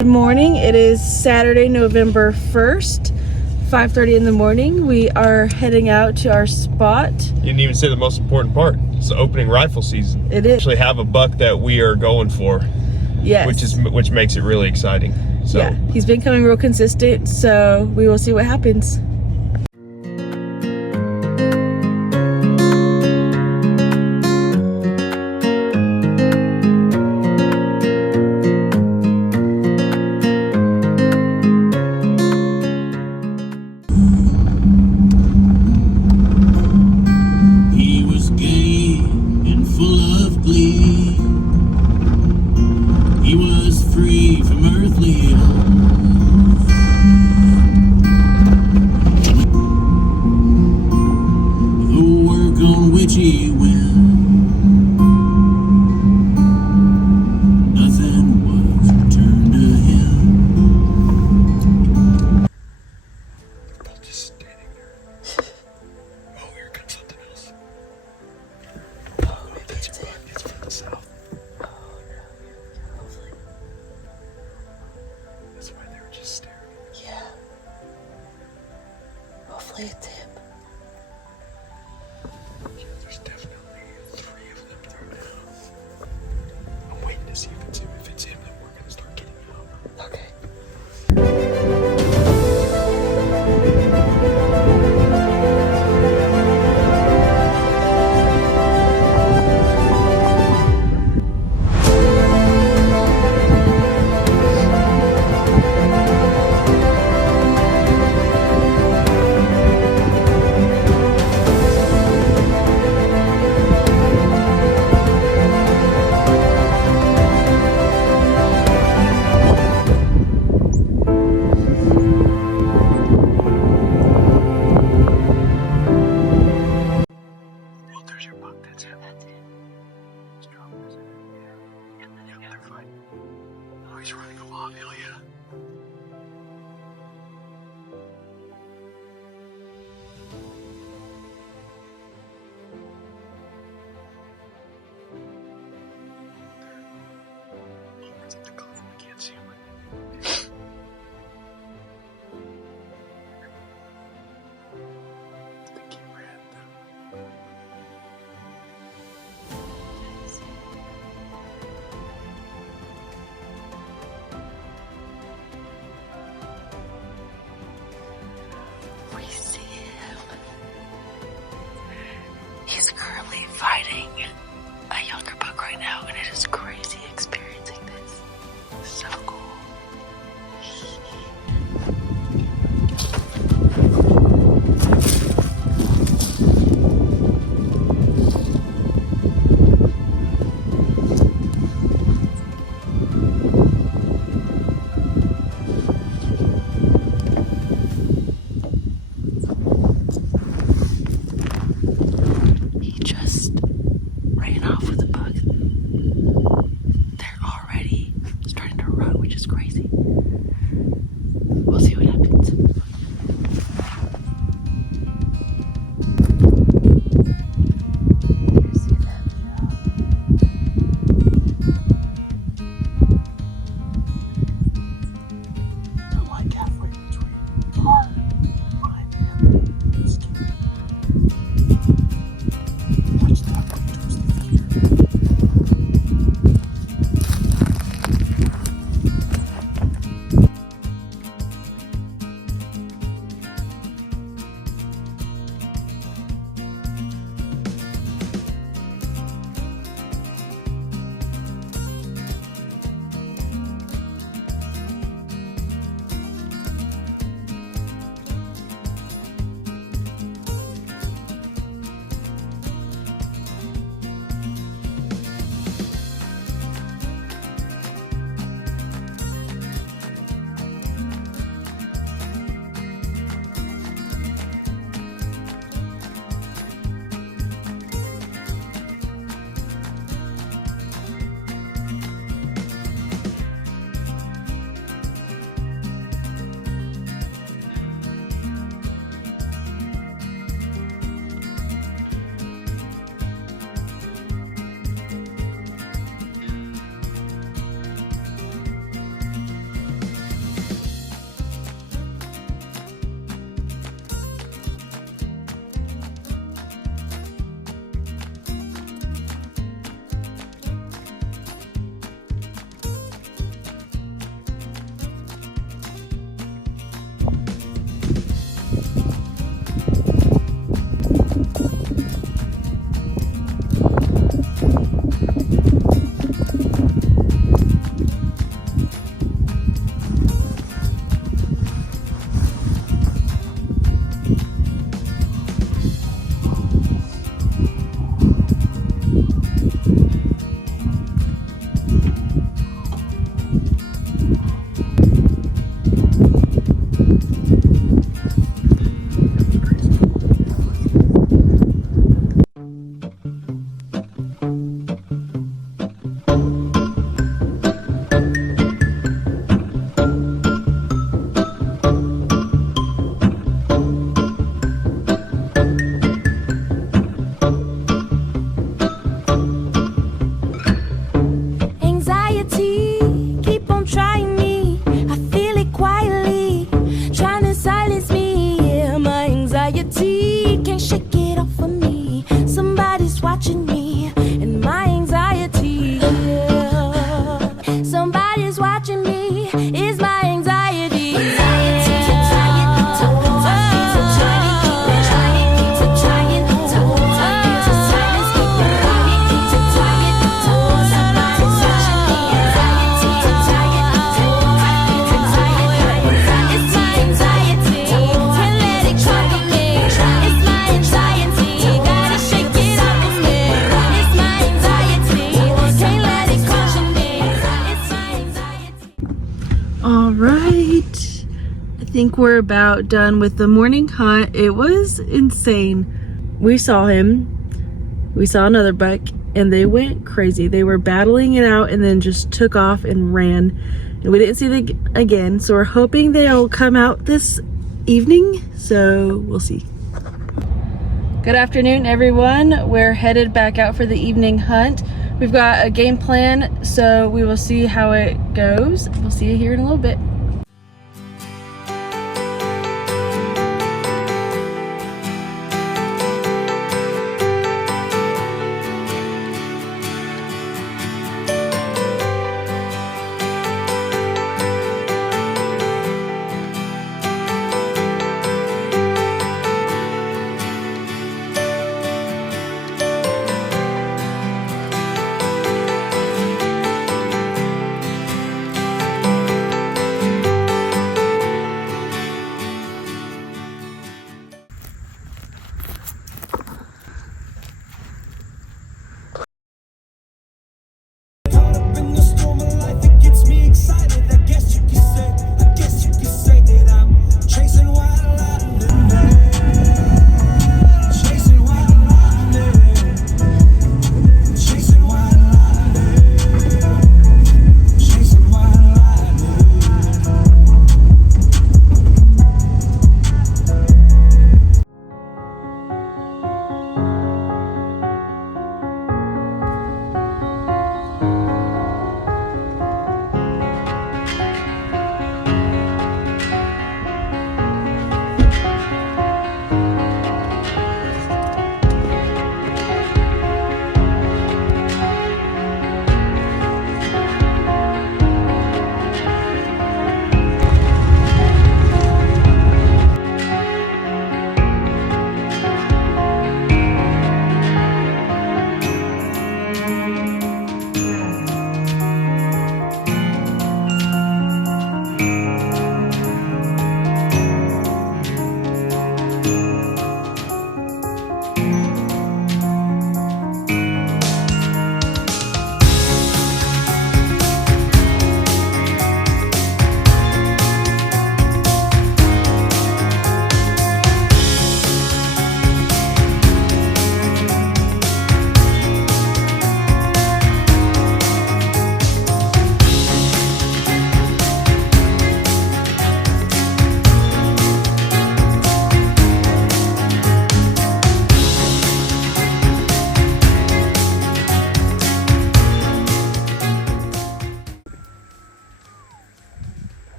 Good morning. It is Saturday, November 1st, 5:30 in the morning. We are heading out to our spot. You didn't even say the most important part. It's the opening rifle season. It is. We actually have a buck that we are going for. Yes. Which makes it really exciting. So yeah, he's been coming real consistent, so we will see what happens. He was free from earthly ills. The work on which he went, nothing was returned to him. I'll just standing there. Oh, here comes something else. Oh, maybe That's a buck. It's from the south. That's why they were just staring. Yeah. Hopefully it's him. Yeah, there's definitely 3 of them there now. I'm waiting to see if it's him. If it's him, then we're gonna start getting out. Okay. think we're about done with the morning hunt. It was insane. We saw him, we saw another buck, and they went crazy. They were battling it out and then just took off and ran. And we didn't see them again, so we're hoping they'll come out this evening, so we'll see. Good afternoon, everyone. We're headed back out for the evening hunt. We've got a game plan, so we will see how it goes. We'll see you here in a little bit.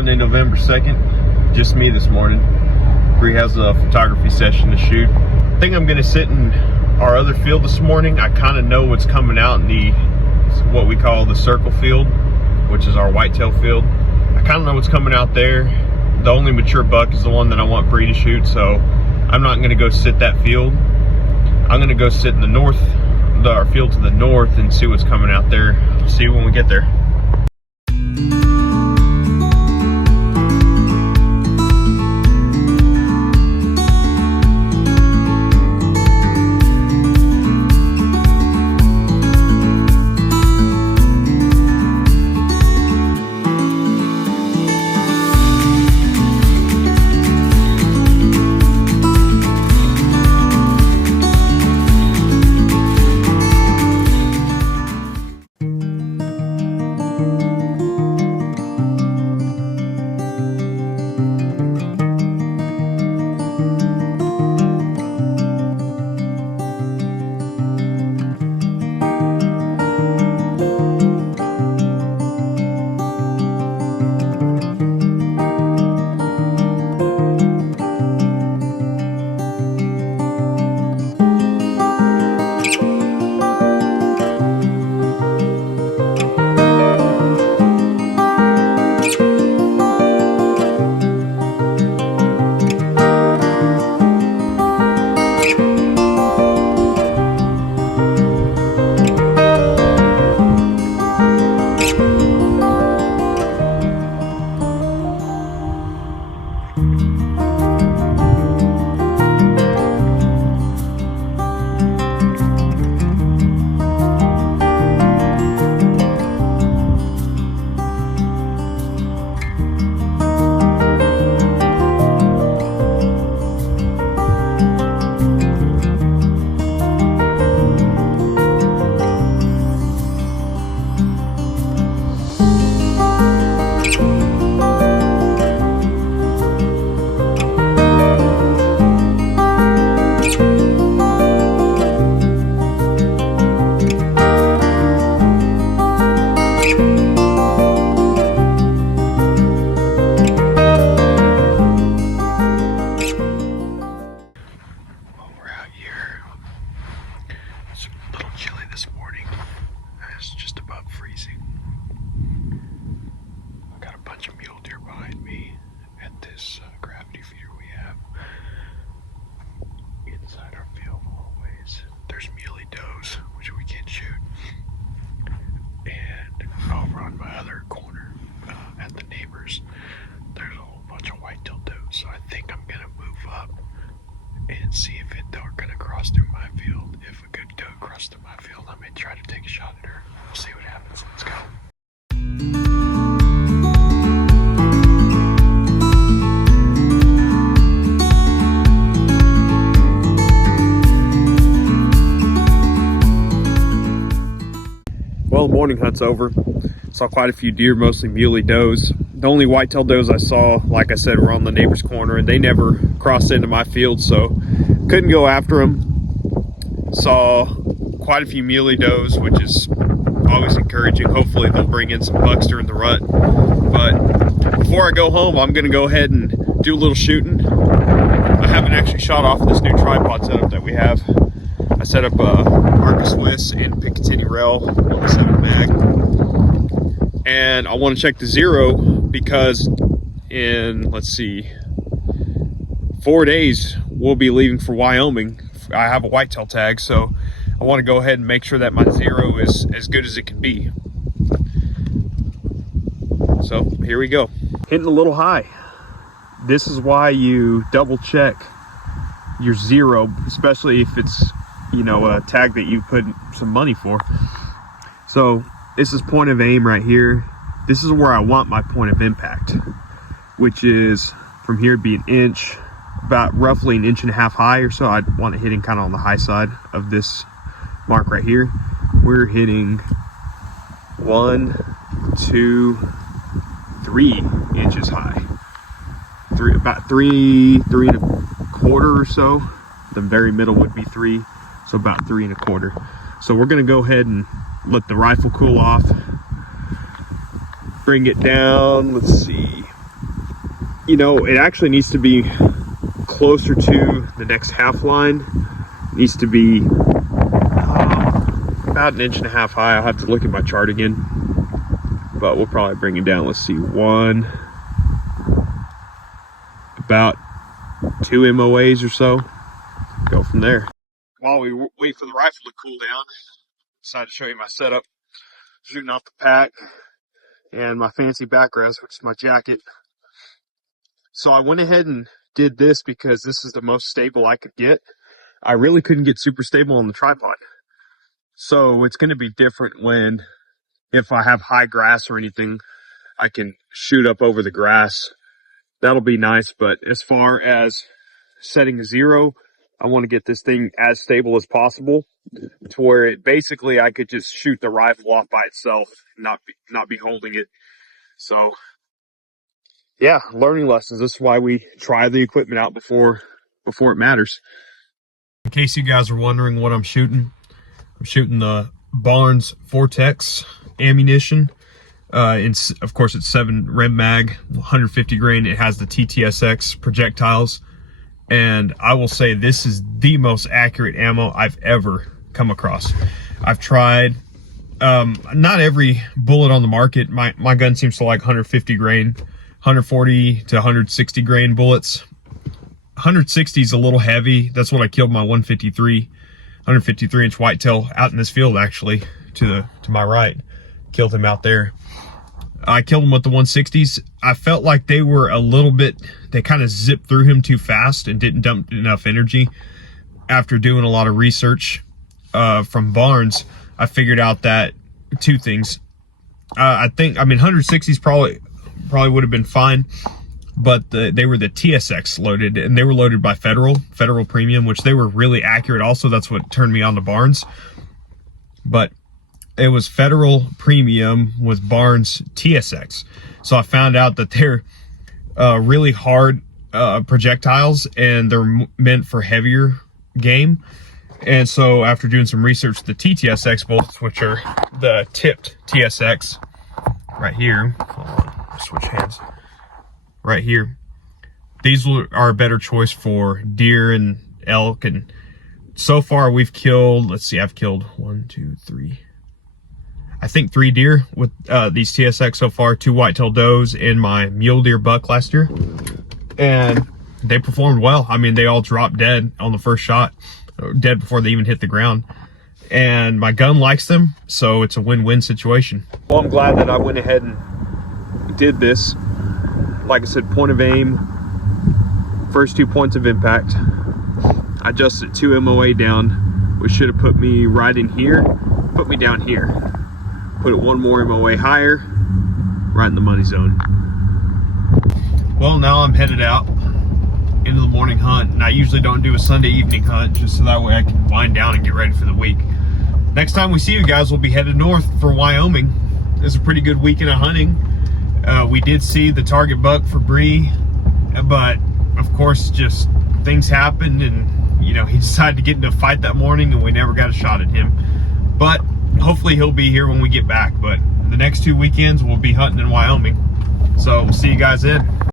Sunday, November 2nd. Just me this morning. Bree has a photography session to shoot. I think I'm gonna sit in our other field this morning. I kind of know what's coming out in the, what we call the circle field, which is our whitetail field. I kind of know what's coming out there. The only mature buck is the one that I want Bree to shoot, so I'm not gonna go sit that field. I'm gonna go sit in the north, our field to the north, and see what's coming out there. See you when we get there. on my other corner at the neighbors, there's a whole bunch of whitetail does. So I think I'm gonna move up and see if they're gonna cross through my field. If a good doe crosses through my field, I may try to take a shot at her. We'll see what happens. Let's go. Well, the morning hunt's over. Saw quite a few deer, mostly muley does. The only whitetail does I saw, like I said, were on the neighbor's corner, and they never crossed into my field, so couldn't go after them. Saw quite a few muley does, which is always encouraging. Hopefully they'll bring in some bucks during the rut. But before I go home, I'm gonna go ahead and do a little shooting. I haven't actually shot off this new tripod setup that we have. I set up a Arca Swiss and Picatinny rail on the 7 mag, and I want to check the zero because in, let's see, 4 days we'll be leaving for Wyoming. I have a whitetail tag, so I want to go ahead and make sure that my zero is as good as it can be. So here we go. Hitting a little high. This is why you double check your zero, especially if it's, you know, a tag that you put some money for. So this is point of aim right here. This is where I want my point of impact, which is from here to be an inch, about roughly an inch and a half high or so. I'd want it hitting kind of on the high side of this mark right here. We're hitting 1, 2, 3 inches high. About three and a quarter or so. The very middle would be 3. So about 3 1/4. So we're gonna go ahead and let the rifle cool off. Bring it down, let's see. You know, it actually needs to be closer to the next half line. It needs to be about an inch and a half high. I'll have to look at my chart again, but we'll probably bring it down. Let's see, about 2 MOAs or so. Go from there. While we wait for the rifle to cool down, decided to show you my setup. Shooting off the pack and my fancy back rest, which is my jacket. So I went ahead and did this because this is the most stable I could get. I really couldn't get super stable on the tripod. So it's going to be different if I have high grass or anything, I can shoot up over the grass. That'll be nice. But as far as setting a zero, I want to get this thing as stable as possible to where it basically I could just shoot the rifle off by itself, not be holding it. So yeah, learning lessons. This is why we try the equipment out before it matters. In case you guys are wondering what I'm shooting the Barnes Vortex ammunition. Of course, it's 7 Rem Mag, 150 grain. It has the TTSX projectiles. And I will say this is the most accurate ammo I've ever come across. I've tried, not every bullet on the market. My gun seems to like 150 grain, 140 to 160 grain bullets. 160 is a little heavy. That's what I killed my 153 inch whitetail out in this field, actually, to my right. Killed him out there. I killed him with the 160s. I felt like they were they kind of zipped through him too fast and didn't dump enough energy. After doing a lot of research from Barnes, I figured out that 2 things. I mean 160s probably would have been fine, but they were the TSX loaded, and they were loaded by Federal Premium, which they were really accurate also. That's what turned me on to Barnes. But it was Federal Premium with Barnes TSX. So I found out that they're really hard projectiles, and they're meant for heavier game. And so after doing some research, the TTSX bolts, which are the tipped TSX right here, hold on, switch hands, right here, these are a better choice for deer and elk. And so far we've killed, let's see, I've killed 3 deer with these TSX so far, 2 whitetail does and my mule deer buck last year, and they performed well. I mean, they all dropped dead on the first shot, dead before they even hit the ground. and my gun likes them, so it's a win-win situation. Well, I'm glad that I went ahead and did this. Like I said, point of aim, first 2 points of impact. I adjusted 2 MOA down, which should have put me right in here, put me down here. Put it 1 more MOA higher, right in the money zone. Well, now I'm headed out into the morning hunt, and I usually don't do a Sunday evening hunt just so that way I can wind down and get ready for the week. Next time we see you guys, we'll be headed north for Wyoming. It's a pretty good weekend of hunting. We did see the target buck for Bree, but of course just things happened, and you know, he decided to get into a fight that morning and we never got a shot at him. But hopefully he'll be here when we get back. But the next 2 weekends we'll be hunting in Wyoming. So we'll see you guys then.